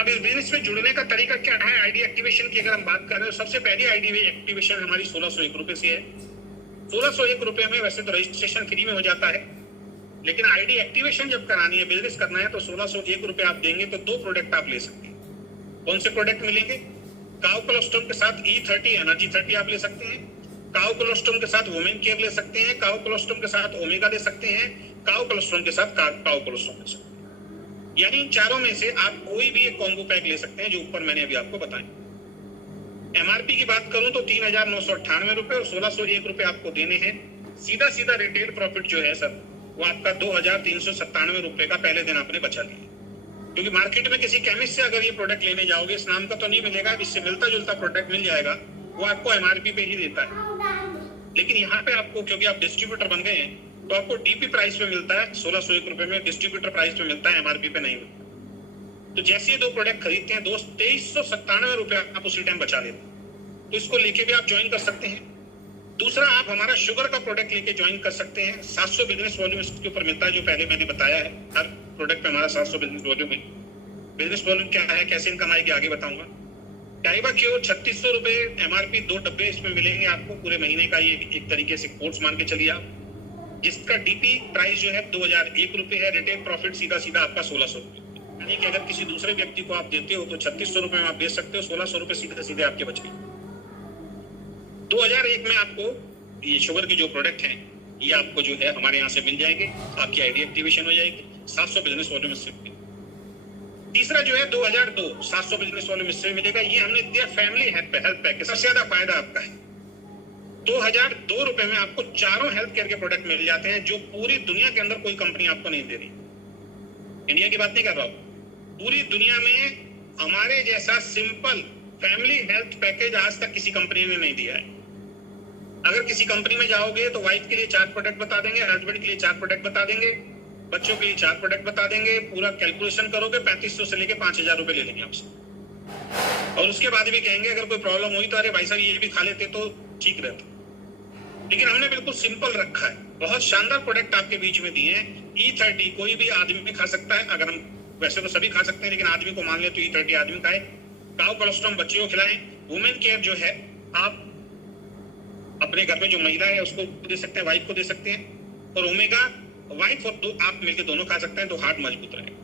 अब इस बिजनेस में जुड़ने का तरीका क्या है? आईडी एक्टिवेशन की अगर हम बात कर रहे हैं, सबसे पहली आईडी एक्टिवेशन हमारी 1601 रुपए से है। 1601 रुपए में वैसे तो रजिस्ट्रेशन फ्री में हो जाता है, लेकिन आईडी एक्टिवेशन जब करानी है, बिजनेस करना है, तो 1601 रुपए आप देंगे तो 2 प्रोडक्ट आप ले सकते हैं। कौन से प्रोडक्ट मिलेंगे? काउ कोलोस्टोम के साथ E30 एनर्जी 30 आप ले सकते हैं, काउ कोलोस्टोम के साथ वुमेन केयर ले सकते हैं, काउ कोलोस्टोम के साथ ओमेगा ले सकते हैं, काउ कोलोस्टोम के साथ काउ कोलोस्टोम ले सकते हैं। यानी इन चारों में से आप कोई भी एक कॉम्बो पैक ले सकते हैं जो ऊपर मैंने अभी आपको बताया। एमआरपी की बात करूं तो 3,998 रुपए और 1601 रुपए आपको देने हैं। सीधा सीधा रिटेल प्रॉफिट जो है सर, वो आपका 2,397 रुपए का पहले दिन आपने बचा लिया। क्योंकि मार्केट में किसी केमिस्ट से अगर ये प्रोडक्ट लेने जाओगे, इस नाम का तो नहीं मिलेगा, इससे मिलता जुलता प्रोडक्ट मिल जाएगा, वो आपको एमआरपी पे ही देता है। लेकिन यहाँ पे आपको, क्योंकि आप डिस्ट्रीब्यूटर बन गए हैं, तो आपको डीपी प्राइस पे मिलता है 1601 रुपए में, डिस्ट्रीब्यूटर प्राइस पे मिलता है, एमआरपी पे नहीं मिलता। तो जैसे ये 2 प्रोडक्ट खरीदते हैं दोस्त, 2,397 रुपए आप उसी टाइम बचा लेते हैं। तो इसको लेके भी आप ज्वाइन कर सकते हैं। दूसरा, आप हमारा शुगर का प्रोडक्ट लेके ज्वाइन कर सकते हैं। 700 बिजनेस वॉल्यूम इसके ऊपर मिलता है, जो पहले मैंने बताया है। हर प्रोडक्ट पे हमारा 700 बिजनेस वॉल्यूम है। बिजनेस वॉल्यूम क्या है, कैसे इनकम आएगी, आगे बताऊंगा। डाइबा क्योर 3600 रुपए एमआरपी, 2 डब्बे इसमें मिलेंगे आपको पूरे महीने का। ये एक तरीके से कोर्स मान के चलिए आप, जिसका डीपी प्राइस जो है 2,001 रुपए है। रिटेल प्रॉफिट सीधा सीधा आपका 1,600 रुपए। यानी कि अगर किसी दूसरे व्यक्ति को आप देते हो तो 3600 रुपए में आप बेच सकते हो, 1,600 रुपए सीधे सीधे आपके बच गए। 2001 में आपको ये शुगर के जो प्रोडक्ट हैं, ये आपको जो है हमारे यहाँ से मिल जाएंगे। आपकी आईडी एक्टिवेशन हो जाएगी। 700 बिजनेस वॉल्यूम इससे। तीसरा जो है 2002 700 बिजनेस वॉल्यूम इससे मिलेगा। ये हमने दिया फैमिली हेल्थ पैकेज। सबसे ज्यादा फायदा आपका है। 2002 रुपए में आपको चारों हेल्थ केयर के प्रोडक्ट मिल जाते हैं, जो पूरी दुनिया के अंदर कोई कंपनी आपको नहीं दे रही। इंडिया की बात नहीं कर रहा हूं, पूरी दुनिया में हमारे जैसा सिंपल फैमिली हेल्थ पैकेज आज तक किसी कंपनी ने नहीं दिया है। अगर किसी कंपनी में जाओगे तो वाइफ के लिए 4 प्रोडक्ट बता देंगे, हस्बैंड के लिए 4 प्रोडक्ट बता देंगे, बच्चों के लिए 4 प्रोडक्ट बता देंगे। पूरा कैलकुलेशन करोगे 3,500 से लेके 5,000 रुपए ले लेंगे आपसे। और उसके बाद भी कहेंगे अगर कोई प्रॉब्लम हुई तो अरे भाई साहब ये भी खा लेते तो ठीक रहता। लेकिन हमने बिल्कुल सिंपल रखा है। बहुत शानदार प्रोडक्ट आपके बीच में दिए हैं। E30 कोई भी आदमी खा सकता है। अगर हम वैसे तो सभी खा सकते हैं, लेकिन आदमी को मान ले तो E30 आदमी खाए। काउ कोलोस्ट्रम बच्चे को खिलाएं। वुमेन केयर जो है आप अपने घर में जो महिला है उसको दे सकते हैं, वाइफ को दे सकते हैं। और ओमेगा वाइफ और दो आप मिलकर दोनों खा सकते हैं, तो हार्ट मजबूत रहेगा।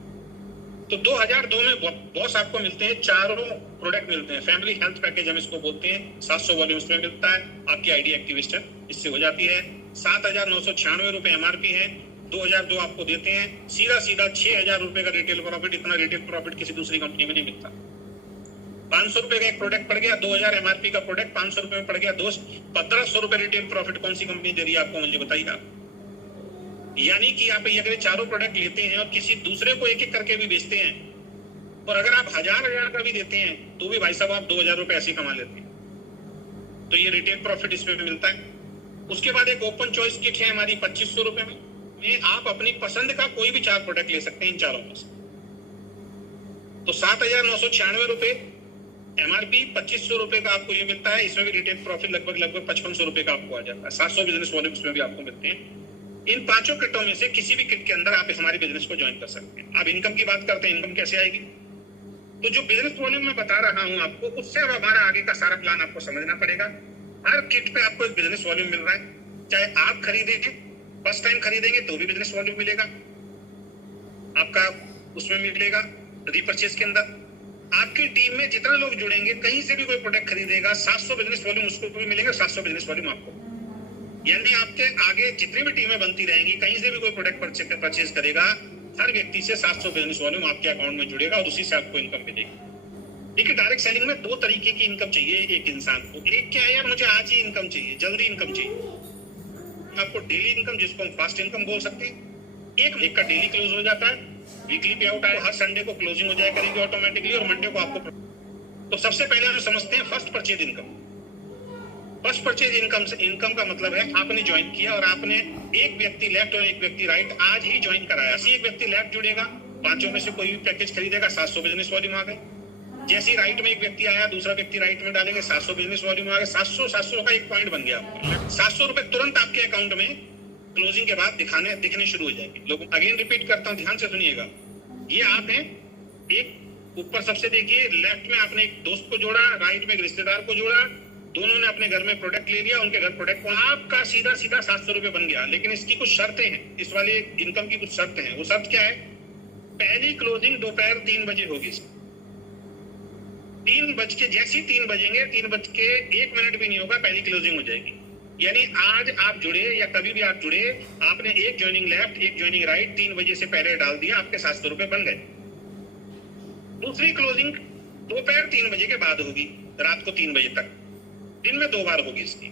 तो 2002 में बॉस आपको मिलते हैं, चारों प्रोडक्ट मिलते हैं। फैमिली हेल्थ पैकेज हम इसको बोलते हैं। 700 वॉल्यूम्स में मिलता है। आपकी आईडी एक्टिवेशन इससे हो जाती है। 7,996 रुपए एमआरपी है। 2002 आपको देते हैं। सीधा सीधा 6,000 रुपए का रिटेल प्रॉफिट। इतना रिटेल प्रॉफिट किसी दूसरी कंपनी में नहीं मिलता। 500 रुपए का एक प्रोडक्ट पड़ गया, 2,000 एमआरपी का प्रोडक्ट 500 रुपए में पड़ गया दोस्त। 1,500 रुपए रिटेल प्रॉफिट कौन सी कंपनी दे रही है आपको, मुझे बताइए आप। यानी कि आप ये अगर चारों प्रोडक्ट लेते हैं और किसी दूसरे को एक एक करके भी बेचते हैं, और अगर आप 1,000 का भी देते हैं तो भी भाई साहब आप 2,000 रुपए ऐसे कमा लेते हैं। तो ये रिटेल प्रॉफिट इसमें मिलता है। उसके बाद एक ओपन चॉइस किट है हमारी 2,500 रुपए में आप अपनी पसंद का कोई भी 4 प्रोडक्ट ले सकते हैं इन चारों में से। तो 7,996 रुपए एमआरपी, 2,500 रुपए का आपको ये मिलता है। इसमें भी रिटेल प्रॉफिट लगभग 5,500 रुपए का आपको आ जाता है। 700 बिजनेस वॉल्यूम्स में भी आपको मिलते हैं। इन 5 किटों में से किसी भी किट के अंदर आप हमारे बिजनेस को ज्वाइन कर सकते हैं। अब इनकम की बात करते हैं, इनकम कैसे आएगी। तो जो बिजनेस वॉल्यूम में बता रहा हूं आपको, उससे अब हमारा आगे का सारा प्लान आपको समझना पड़ेगा। हर किट पे आपको एक बिजनेस वॉल्यूम मिल रहा है। चाहे आप खरीदेंगे, फर्स्ट टाइम खरीदेंगे तो भी बिजनेस वॉल्यूम मिलेगा आपका, उसमें मिलेगा रीपरचेज के अंदर। आपकी टीम में जितने लोग जुड़ेंगे, कहीं से भी कोई प्रोडक्ट खरीदेगा, 700 बिजनेस वॉल्यूम उसको भी मिलेगा, 700 बिजनेस वॉल्यूम आपको। यानी आपके आगे जितनी भी टीमें बनती रहेंगी, कहीं से भी कोई प्रोडक्ट परचेज करेगा, हर व्यक्ति से 700 बिजनेस वॉल्यूम आपके अकाउंट में जुड़ेगा और उसी से आपको इनकम मिलेगी। देखिए, डायरेक्ट सेलिंग में 2 तरीके की इनकम चाहिए एक इंसान को। एक क्या है यार, मुझे आज ही इनकम चाहिए, जल्दी इनकम चाहिए। आपको डेली इनकम, जिसको हम फास्ट इनकम बोल सकते हैं। एक का डेली क्लोज हो जाता है, वीकली पे आउट आए, हर संडे को क्लोजिंग हो जाए करेगी ऑटोमेटिकली, और मंडे को आपको। तो सबसे पहले हम समझते हैं first purchase income. First purchase income का मतलब है आपने ज्वाइन किया और आपने एक व्यक्ति लेफ्ट और एक व्यक्ति राइट आज ही ज्वाइन कराया। एक व्यक्ति लेफ्ट जुड़ेगा, 5 में से कोई भी पैकेज खरीदेगा, 700 बिजनेस वॉल्यूम आ गए। जैसे ही राइट में एक व्यक्ति आया, दूसरा व्यक्ति राइट में डालेंगे, 700 बिजनेस वॉल्यूम आ गए। 700 का एक पॉइंट बन गया। 700 रुपए तुरंत आपके अकाउंट में क्लोजिंग के बाद दिखने शुरू हो जाएंगे। लोग अगेन रिपीट करता हूँ, ध्यान से सुनिएगा। ये आप हैं, एक ऊपर सबसे देखिए, लेफ्ट में आपने एक दोस्त को जोड़ा, राइट में एक रिश्तेदार को जोड़ा, दोनों ने अपने घर में प्रोडक्ट ले लिया, उनके घर प्रोडक्ट को आपका सीधा सीधा 700 रुपए बन गया। लेकिन इसकी कुछ शर्तें हैं, इस वाली इनकम की कुछ शर्तें हैं। वो शर्त क्या है? पहली क्लोजिंग दोपहर 3 बजे होगी। 3 बज के जैसे ही 3 बजेंगे, 3 बज के 1 मिनट भी नहीं होगा, पहली क्लोजिंग हो जाएगी। यानी आज आप जुड़े या कभी भी आप जुड़े, आपने एक ज्वाइनिंग लेफ्ट, एक ज्वाइनिंग राइट 3 बजे से पहले डाल दिया, आपके 700 रुपए बन गए। दूसरी क्लोजिंग दोपहर 3 बजे के बाद होगी, रात को 3 बजे तक, दिन में 2 बार होगी इसकी।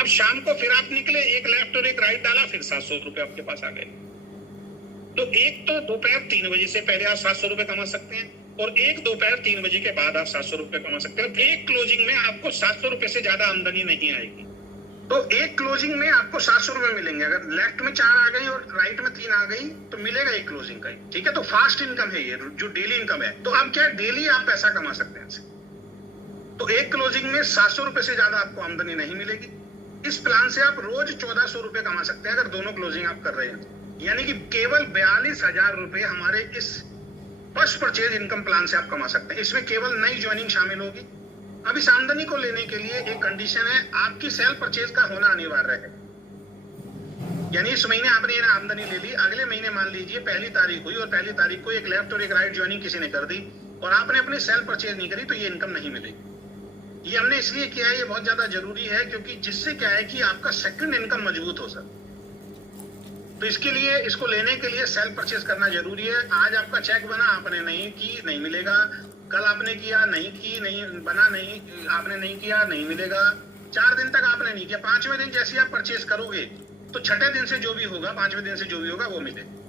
अब शाम को फिर आप निकले, एक लेफ्ट और एक राइट डाला, फिर 700 रुपए आपके पास आ गए। तो एक तो दोपहर 3 बजे से पहले आप 700 रुपए कमा सकते हैं, और एक दोपहर 3 बजे के बाद आप 700 रुपए कमा सकते हैं। एक क्लोजिंग में आपको 700 रुपए से ज्यादा आमदनी नहीं आएगी। तो एक क्लोजिंग में आपको 700 रुपए मिलेंगे। अगर लेफ्ट में 4 आ गई और राइट में 3 आ गई तो मिलेगा एक क्लोजिंग का ही, ठीक है। तो फास्ट इनकम है ये, जो डेली इनकम है। तो अब क्या है, डेली आप पैसा कमा सकते हैं। तो एक क्लोजिंग में 700 रुपए से ज्यादा आपको आमदनी नहीं मिलेगी। इस प्लान से आप रोज 1400 रुपए कमा सकते हैं, अगर दोनों क्लोजिंग आप कर रहे हैं। यानी कि केवल 42,000 रुपए हमारे इस फर्स्ट परचेज इनकम प्लान से आप कमा सकते हैं। इसमें केवल नई ज्वाइनिंग शामिल होगी। अब इस आमदनी को लेने के लिए एक कंडीशन है, आपकी सेल्फ परचेज का होना अनिवार्य है। यानी इस महीने आपने ये आमदनी ले ली, अगले महीने मान लीजिए 1 तारीख हुई और 1 तारीख को एक लेफ्ट और एक राइट ज्वाइनिंग किसी ने कर दी और आपने अपनी सेल्फ परचेज नहीं करी, तो ये इनकम नहीं मिलेगी। ये हमने इसलिए किया है, ये बहुत ज्यादा जरूरी है, क्योंकि जिससे क्या है कि आपका सेकंड इनकम मजबूत हो सके। तो इसके लिए, इसको लेने के लिए सेल्फ परचेज करना जरूरी है। आज आपका चेक बना, आपने नहीं की, नहीं मिलेगा। कल आपने किया, नहीं की, नहीं बना, नहीं आपने नहीं किया, नहीं मिलेगा। 4 दिन तक आपने नहीं किया, 5वें दिन जैसे आप परचेज करोगे तो 6ठे दिन से जो भी होगा, 5वें दिन से जो भी होगा वो मिलेगा।